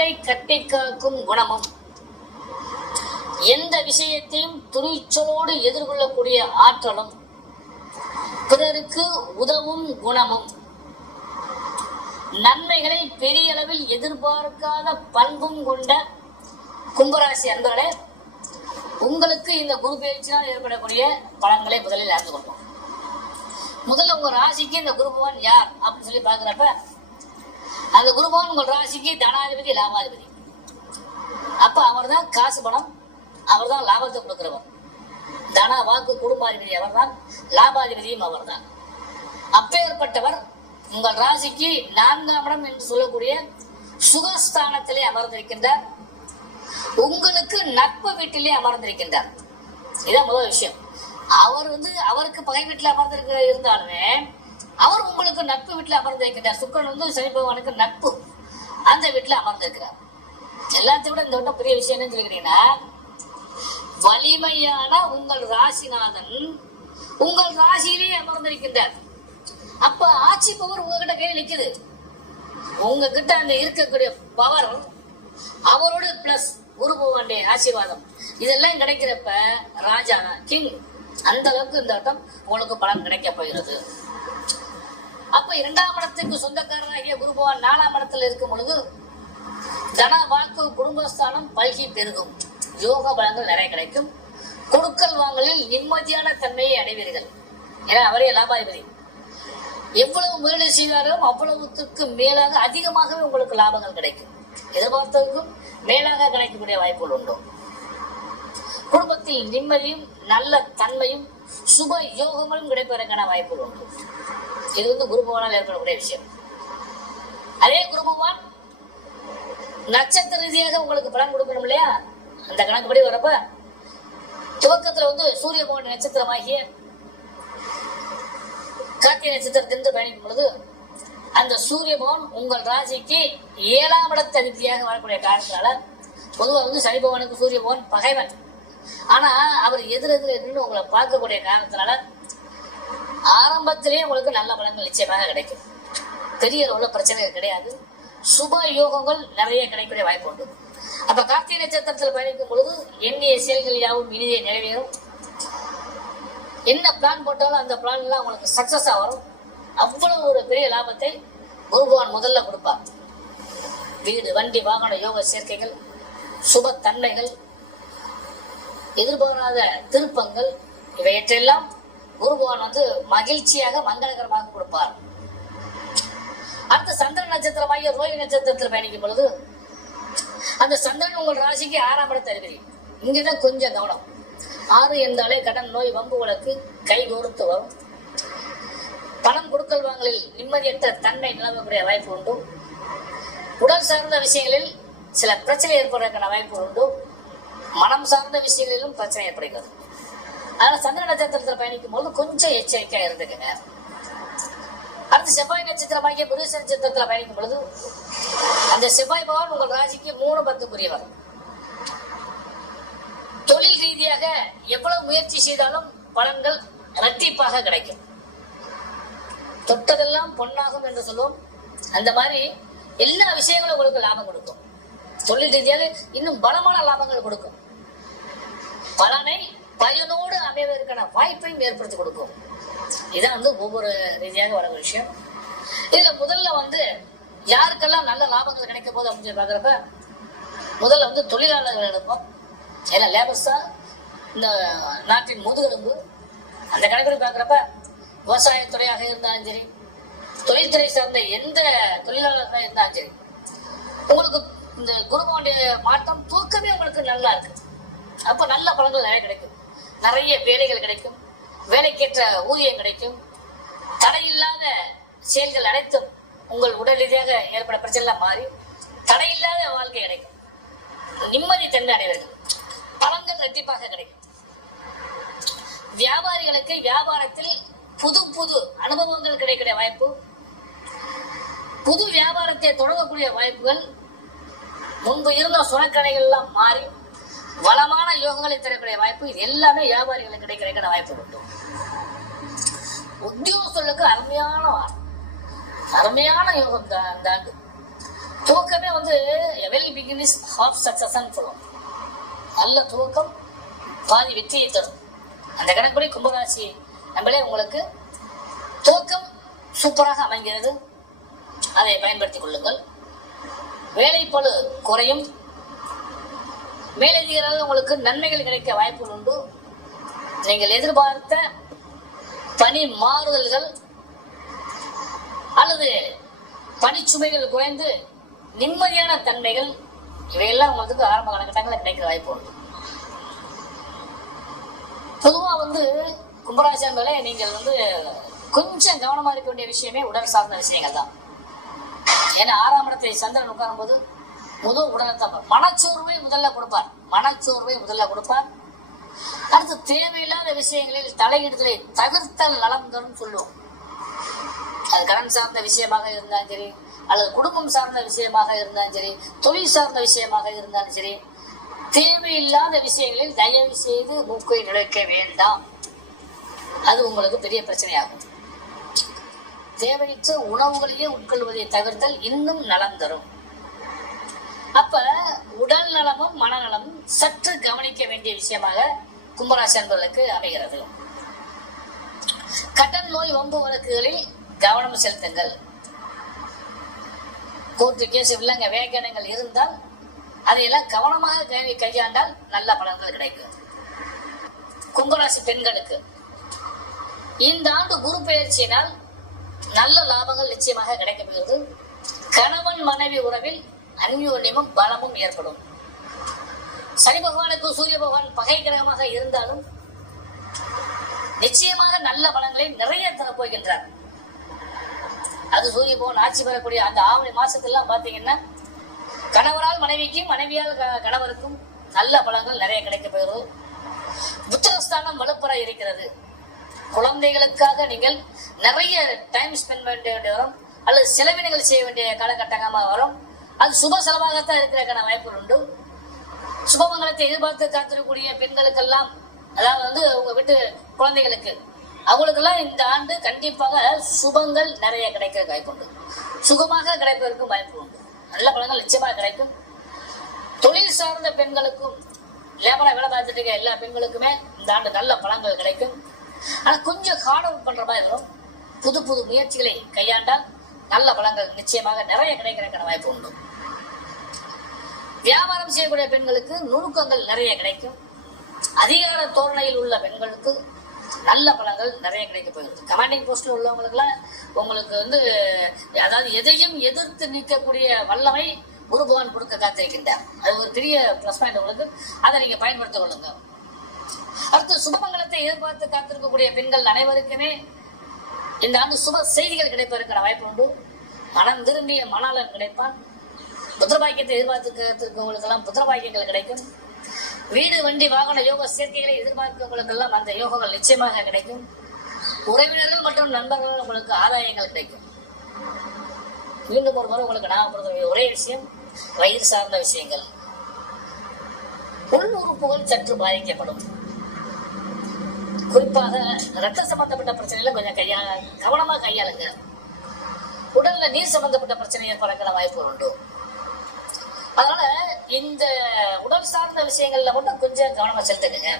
மற்றவர்களை கட்டி காக்கும் குணமும், எந்த விஷயத்தையும் துணிச்சலோடு எதிர்கொள்ளக்கூடிய ஆற்றலும், பிறருக்கு உதவும் குணமும், நன்மைகளை பெரிய அளவில் எதிர்பார்க்காத பண்பும் கொண்ட கும்பராசி அன்பர்களே, உங்களுக்கு இந்த குரு பயிற்சியால் ஏற்படக்கூடிய பலன்களை முதலில் அறிந்து கொள்வோம். முதல்ல உங்க ராசிக்கு இந்த குரு பகவான் யார் அப்படின்னு சொல்லி பாக்குறப்ப, அந்த குரு பகவான் உங்கள் ராசிக்கு தனாதிபதி, லாபாதிபதி. அப்ப அவர் தான் காசு பணம், அவர் தான் லாபத்தை கொடுக்கிறவர். தன வாக்கு குடும்பாதிபதி அவர் தான், லாபாதிபதியும் அவர் தான். அப்பேற்பட்டவர் உங்கள் ராசிக்கு 4ஆம் இடம் என்று சொல்லக்கூடிய சுகஸ்தானத்திலே அமர்ந்திருக்கின்றார். உங்களுக்கு நட்பு வீட்டிலே அமர்ந்திருக்கின்றார். இதான் முதல் விஷயம். அவர் அவருக்கு பகை வீட்டில் அமர்ந்திருக்க இருந்தாலுமே அவர் உங்களுக்கு நட்பு வீட்டில் அமர்ந்திருக்கின்றார். சுக்கிரன் சனி பகவானுக்கு நட்பு, அந்த வீட்டில் அமர்ந்திருக்கிறார். எல்லாத்தையும் விட இந்த விட பெரிய விஷயம் என்னன்னு சொல்லிக்கிறீங்கன்னா, வலிமையான உங்கள் ராசிநாதன் உங்கள் ராசியிலேயே அமர்ந்திருக்கின்றார். அப்ப ஆட்சி பவர் உங்ககிட்ட கையில் நிக்குது. உங்ககிட்ட அந்த இருக்கக்கூடிய பவர் அவரோட பிளஸ் குரு பகவானுடைய ஆசீர்வாதம் இதெல்லாம் கிடைக்கிறப்ப ராஜா கிங், அந்த அளவுக்கு இந்த வட்டம் உங்களுக்கு பலன் கிடைக்க போகிறது. அப்ப 2ஆம் இடத்துக்கு சொந்தக்காரராகிய குரு பகவான் 4ஆம் இடத்துல இருக்கும் பொழுது தன வாக்கு குடும்பஸ்தானம் பல்கி பெருகும், யோக பலன்கள் நிறைய கிடைக்கும். கொடுக்கல் வாங்கலில் நிம்மதியான தன்மையை அடைவீர்கள். ஏன்னா அவரே லாபாதிபதி. எவ்வளவு முதலீடு செய்தாலும் அவ்வளவுக்கு மேலாக அதிகமாகவே உங்களுக்கு லாபங்கள் கிடைக்கும். எதிர்பார்த்ததுக்கும் மேலாக கிடைக்கக்கூடிய வாய்ப்புகள் உண்டு. குடும்பத்தில் நிம்மதியும் நல்ல தன்மையும் சுப யோகங்களும் கிடைப்பதற்கான வாய்ப்புகள் உண்டு. இது குரு பகவானால் ஏற்படக்கூடிய விஷயம். அதே குரு பகவான் நட்சத்திர ரீதியாக உங்களுக்கு பலன் கொடுக்கணும் இல்லையா? அந்த கணக்குப்படி வரப்ப துவக்கத்துல சூரிய பகவான் நட்சத்திரமாகிய கார்த்திகை நட்சத்திரத்திலிருந்து பயணிக்கும் பொழுது அந்த சூரிய பகவான் உங்கள் ராசிக்கு 7ஆம் இடத்து அதிபதியாக வரக்கூடிய காரணத்தினால, பொதுவாக சனி பகவானுக்கு சூரிய பகவான் பகைவன். ஆனா அவர் எதிரெதிர் உங்களை பார்க்கக்கூடிய காரணத்தினால ஆரம்பத்திலேயே உங்களுக்கு நல்ல பலன்கள் நிச்சயமாக கிடைக்கும். பெரிய உள்ள பிரச்சனைகள் கிடையாது. சுப யோகங்கள் நிறைய கிடைக்கக்கூடிய வாய்ப்பு உண்டு. அப்ப கார்த்திகை நட்சத்திரத்தில் பயணிக்கும் பொழுது எண்ணிய செயல்கள் யாவும் இனிதே நிறைவேறும். என்ன பிளான் போட்டாலும் அந்த பிளான் எல்லாம் உங்களுக்கு சக்சஸா வரும். அவ்வளவு ஒரு பெரிய லாபத்தை குரு பகவான் முதல்ல கொடுப்பார். வீடு, வண்டி, வாகன யோக சேர்க்கைகள், சுப தன்மைகள், எதிர்பாராத திருப்பங்கள், இவையற்றெல்லாம் குரு பகவான் மகிழ்ச்சியாக மங்களகரமாக கொடுப்பார். அடுத்த சந்திரன் நட்சத்திரமாகிய ரோஹிணி நட்சத்திரத்தில் பயணிக்கும் பொழுது அந்த சந்திரன் உங்கள் ராசிக்கு 6ஆம் இடத்தை அதிபதி. இங்கதான் கொஞ்சம் கவனம். 6 என்றாலே கடன், நோய், வம்பு வழக்கு கை கோர்த்து வரும். பணம் கொடுக்கல் வாங்கலில் நிம்மதியற்ற தன்மை நிலவக்கூடிய வாய்ப்பு உண்டு. உடல் சார்ந்த விஷயங்களில் சில பிரச்சனை ஏற்படுவதற்கான வாய்ப்பு உண்டு. மனம் சார்ந்த விஷயங்களிலும் பிரச்சனை ஏற்படுகிறது. அதனால சந்திர நட்சத்திரத்தில் பயணிக்கும் போது கொஞ்சம் எச்சரிக்கையா இருந்துக்குங்க. அடுத்து செவ்வாய் நட்சத்திரமாகிய புருஷ நட்சத்திரத்தில் பயணிக்கும் பொழுது அந்த செவ்வாய் பகவான் உங்கள் ராசிக்கு 3, 10 தொழில் ரீதியாக எவ்வளவு முயற்சி செய்தாலும் பலன்கள் இரட்டிப்பாக கிடைக்கும். தொட்டதெல்லாம் பொன்னாகும் என்று சொல்லுவோம். அந்த மாதிரி எல்லா விஷயங்களும் உங்களுக்கு லாபம் கொடுக்கும். தொழில் ரீதியாக இன்னும் பலமான லாபங்கள் கொடுக்கும். பலனை பயனோடு அமைவதற்கான வாய்ப்பையும் ஏற்படுத்தி கொடுக்கும். இதான் ஒவ்வொரு ரீதியாக வர விஷயம். இதுல முதல்ல யாருக்கெல்லாம் நல்ல லாபங்கள் கிடைக்க போகுது அப்படின்னு சொல்லி பாக்குறப்ப முதல்ல தொழிலாளர்கள் எடுப்போம். ஏன்னா லேபர்ஸ் தான் இந்த நாட்டின் முதுகெலும்பு. அந்த கணக்கு பாக்குறப்ப விவசாயத்துறையாக இருந்தாலும் சரி, தொழில்துறை சார்ந்த எந்த தொழிலாளர்களாக இருந்தாலும் சரி, உங்களுக்கு இந்த குருபவனுடைய மாற்றம் தூக்கமே உங்களுக்கு நல்லா இருக்கு. அப்ப நல்ல பலன்கள் நிறைய கிடைக்கும். நிறைய வேலைகள் கிடைக்கும். வேலைக்கேற்ற ஊதியம் கிடைக்கும். தடையில்லாத செயல்கள் அனைத்தும் உங்கள் உடல் ரீதியாக ஏற்பட பிரச்சனை மாறி தடையில்லாத வாழ்க்கை கிடைக்கும். நிம்மதி தன்மை அடைவர்கள். பலன்கள் இரட்டிப்பாக கிடைக்கும். வியாபாரிகளுக்கு வியாபாரத்தில் புது புது அனுபவங்கள் கிடைக்கிற வாய்ப்பு, புது வியாபாரத்தை தொடங்கக்கூடிய வாய்ப்புகள், முன்பு இருந்த சுரக்கடைகள் எல்லாம் மாறி வளமான யோகங்களை தரக்கூடிய வாய்ப்பு, இது எல்லாமே வியாபாரிகளுக்கு கிடைக்கிற வாய்ப்பு உண்டு. உத்தியோகங்களுக்கு அருமையான யோகம் தான் அந்த ஆண்டு. துவக்கமே well early begin is half success சொல்லுவோம். நல்ல துவக்கம் பாதி வெற்றியை தரும். அந்த கணக்குப்படி கும்பராசி நம்மளே உங்களுக்கு துவக்கம் சூப்பராக அமைகிறது. அதை பயன்படுத்திக் கொள்ளுங்கள். வேலைப்பளு குறையும். மேலதிகாரிகள் உங்களுக்கு நன்மைகள் கிடைக்க வாய்ப்புகள் உண்டு. நீங்கள் எதிர்பார்த்த பணி மாறுதல்கள் அல்லது பணிச்சுமைகள் குறைந்து நிம்மதியான தன்மைகள் இவையெல்லாம் உங்களுக்கு ஆரம்ப காலகட்டங்களில் கிடைக்கிற வாய்ப்பு உண்டு. பொதுவா கும்பராசி என்பதிலே நீங்கள் கொஞ்சம் கவனமா இருக்க வேண்டிய விஷயமே உடல் சார்ந்த விஷயங்கள் தான். ஏன்னா 6ஆம் இடத்தை சந்திரன் உட்காரும் போது முதல் உடனத்தான் மனச்சோர்வை முதல்ல கொடுப்பார். அடுத்து தேவையில்லாத விஷயங்களில் தலையிடுதலை தவிர்த்தல் நலம் தரும் சொல்லுவோம். அது கடன் சார்ந்த விஷயமாக இருந்தாலும் சரி, அல்லது குடும்பம் சார்ந்த விஷயமாக இருந்தாலும் சரி, தொழில் சார்ந்த விஷயமாக இருந்தாலும் சரி, தேவையில்லாத விஷயங்களில் தயவு செய்து மூக்கை நுழைக்க வேண்டாம். அது உங்களுக்கு பெரிய பிரச்சனையாகும். தேவையற்ற உணவுகளையே உட்கொள்வதை தவிர்த்தல் இன்னும் நலம் தரும். அப்ப உடல் நலமும் மனநலமும் சற்று கவனிக்க வேண்டிய விஷயமாக கும்பராசி அன்பர்களுக்கு அமைகிறது. கடன் நோய் வம்பு வழக்குகளில் கவனம் செலுத்துங்கள். கோர்ட்டு கேஸ் வில்லங்க வேகனங்கள் இருந்தால் அதையெல்லாம் கவனமாக கையாண்டால் நல்ல பலன்கள் கிடைக்கும். கும்பராசி பெண்களுக்கு இந்த ஆண்டு குரு பெயர்ச்சியினால் நல்ல லாபங்கள் நிச்சயமாக கிடைக்கப்படுகிறது. கணவன் மனைவி உறவில் அந்யோன்யமும் பலமும் ஏற்படும். சனி பகவானுக்கு சூரிய பகவான் பகை கிரகமாக இருந்தாலும் நிச்சயமாக நல்ல பலன்களை நிறைய தரப்போகின்றார். அது சூரிய பகவான் ஆட்சி பெறக்கூடிய அந்த ஆவணி மாசத்தெல்லாம் பாத்தீங்கன்னா கணவரால் மனைவிக்கும் மனைவியால் கணவருக்கும் நல்ல பலன்கள் நிறைய கிடைக்கப்படுகிறது. புத்திரஸ்தானம் வலுப்பெற இருக்கிறது. குழந்தைகளுக்காக நீங்கள் நிறைய டைம் ஸ்பெண்ட் பண்ண வேண்டிய வரும், அல்லது செலவினங்கள் செய்ய வேண்டிய காலகட்டமாக வரும். அது சுப செலவாகத்தான் இருக்கிறதுக்கான வாய்ப்புகள் உண்டு. சுபமங்கலத்தை எதிர்பார்த்து காத்திருக்கக்கூடிய பெண்களுக்கெல்லாம், அதாவது உங்க வீட்டு குழந்தைகளுக்கு, அவங்களுக்கெல்லாம் இந்த ஆண்டு கண்டிப்பாக சுபங்கள் நிறைய கிடைக்க வாய்ப்பு உண்டு. சுகமாக கிடைப்பதற்கும் வாய்ப்பு உண்டு. நல்ல பலன்கள் நிச்சயமாக கிடைக்கும். தொழில் சார்ந்த பெண்களுக்கும், லேபரா வேலை பார்த்துட்டு இருக்க எல்லா பெண்களுக்குமே இந்த ஆண்டு நல்ல பலன்கள் கிடைக்கும். ஆனா கொஞ்சம் ஹார்ட் அவுட் பண்ற மாதிரி வரும். புது புது முயற்சிகளை கையாண்டால் நல்ல பலன்கள் நிச்சயமாக நிறைய கிடைக்கிறதுக்கான வாய்ப்பு உண்டு. வியாபாரம் செய்யக்கூடிய பெண்களுக்கு நுணுக்கங்கள் நிறைய கிடைக்கும். அதிகார தோரணையில் உள்ள பெண்களுக்கு நல்ல பலன்கள் நிறைய கிடைக்க போகிறது. கமாண்டிங் போஸ்ட்ல உள்ளவங்களுக்கு எல்லாம் உங்களுக்கு அதாவது எதையும் எதிர்த்து நிற்கக்கூடிய வல்லமை குரு பகவான் கொடுக்க காத்திருக்கின்றார். அது ஒரு பெரிய பிளஸ் பாயிண்ட் உங்களுக்கு. அதை நீங்க பயன்படுத்திக் கொள்ளுங்க. அடுத்து சுபமங்கலத்தை எதிர்பார்த்து காத்திருக்கக்கூடிய பெண்கள் அனைவருக்குமே இந்த ஆண்டு சுப செய்திகள் கிடைப்பதற்கான வாய்ப்பு உண்டு. மனம் திரும்பிய மணாளன் கிடைப்பான். புத்திரபாக்கியத்தை எதிர்பார்த்து காத்திருக்கவங்களுக்கு எல்லாம் புத்திரபாக்கியங்கள் கிடைக்கும். வீடு வண்டி வாகன யோக சேர்க்கைகளை எதிர்பார்க்கவங்களுக்கு எல்லாம் அந்த யோகங்கள் நிச்சயமாக கிடைக்கும். உறவினர்கள் மற்றும் நண்பர்கள் உங்களுக்கு ஆதாயங்கள் கிடைக்கும். மீண்டும் ஒரு முறை உங்களுக்கு ஞாபகப்படுத்த ஒரே விஷயம், வயிறு சார்ந்த விஷயங்கள், உள் உறுப்புகள் சற்று பாதிக்கப்படும். குறிப்பாக ரத்த சம்பந்தப்பட்ட பிரச்சனைகளை கொஞ்சம் கவனமா கையாளுங்க. உடல்ல நீர் சம்பந்தப்பட்ட பிரச்சனை ஏற்படக்கூடிய வாய்ப்பு உண்டு. அதனால இந்த உடல் சார்ந்த விஷயங்கள்ல மட்டும் கொஞ்சம் கவனமா செலுத்துங்க.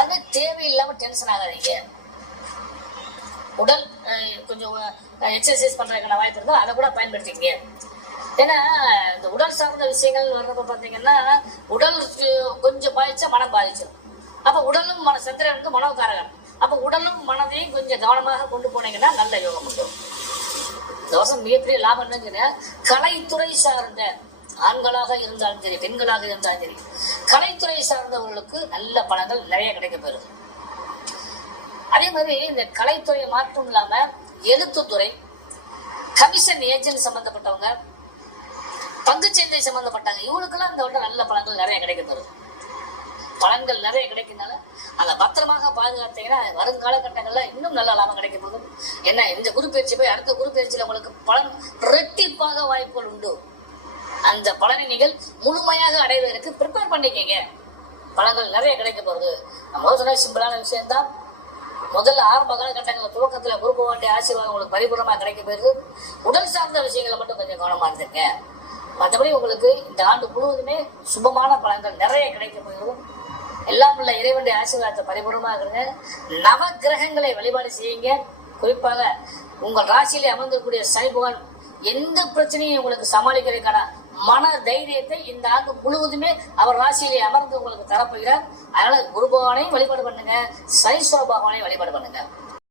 அது தேவையில்லாம டென்ஷன் ஆகாதீங்க. உடல் கொஞ்சம் எக்ஸசைஸ் பண்றதுக்கான வாய்ப்பு இருந்தால் அதை கூட பயன்படுத்திக்கங்க. ஏன்னா இந்த உடல் சார்ந்த விஷயங்கள் வர்றப்ப பாத்தீங்கன்னா உடல் கொஞ்சம் பாதிச்சா மனம் பாதிச்சிடும். அப்ப உடலும் சந்திரனுக்கு மனோகாரகன். அப்ப உடலும் மனதையும் கொஞ்சம் கவனமாக கொண்டு போனீங்கன்னா நல்ல யோகம் உண்டு. இந்த வருஷம் மிகப்பெரிய லாபம் என்னன்னு, கலைத்துறை சார்ந்த ஆண்களாக இருந்தாலும் சரி, பெண்களாக இருந்தாலும் சரி, கலைத்துறை சார்ந்தவர்களுக்கு நல்ல பலன்கள் நிறைய கிடைக்க பெறுது. அதே மாதிரி இந்த கலைத்துறை மட்டும் இல்லாம எழுத்துத்துறை, கமிஷன் ஏஜென்ட் சம்பந்தப்பட்டவங்க, பங்குச்சந்தை சம்பந்தப்பட்டாங்க, இவங்களுக்கெல்லாம் இந்த வருடம் நல்ல பலன்கள் நிறைய கிடைக்க பெறுது. பலன்கள் நிறைய கிடைக்கிறதுனால அதை பத்திரமாக பாதுகாத்தீங்கன்னா வருங்கால கட்டங்கள்ல இன்னும் நல்ல லாபம் கிடைக்க போதும். ஏன்னா இந்த குரு பயிற்சி போய் அடுத்த குரு பயிற்சியில உங்களுக்கு பலன் ரெட்டிப்பாக வாய்ப்புகள் உண்டு. அந்த பலனை நீங்கள் முழுமையாக அடைவதற்கு ப்ரிப்பேர் பண்ணிக்கங்க. பலன்கள் நிறைய கிடைக்க போகுது. நம்ம சொன்ன சிம்பிளான விஷயம்தான். முதல்ல ஆரம்ப காலகட்டங்கள் துவக்கத்துல குரு பகவானுடைய ஆசீர்வாதம் உங்களுக்கு பரிபூர்ணமா கிடைக்க போயிருது. உடல் சார்ந்த விஷயங்களை மட்டும் கொஞ்சம் கவனமா இருந்துங்க. மற்றபடி உங்களுக்கு இந்த ஆண்டு முழுவதுமே சுபமான பலன்கள் நிறைய கிடைக்க போகிறோம். எல்லாம் உள்ள இறைவனுடைய ஆசீர்வாதத்தை பரிபூர்ணமாக இருங்க. நவ கிரகங்களை வழிபாடு செய்யுங்க. குறிப்பாக உங்கள் ராசியிலே அமர்ந்திருக்கக்கூடிய சனி பகவான் எந்த பிரச்சனையும் உங்களுக்கு சமாளிக்கிறதுக்கான மன தைரியத்தை இந்த ஆண்டு முழுவதுமே அவர் ராசியிலே அமர்ந்து உங்களுக்கு தரப்போகிறார். அதனால குரு பகவானையும் வழிபாடு பண்ணுங்க, சனீஸ்வர பகவானையும் வழிபாடு பண்ணுங்க.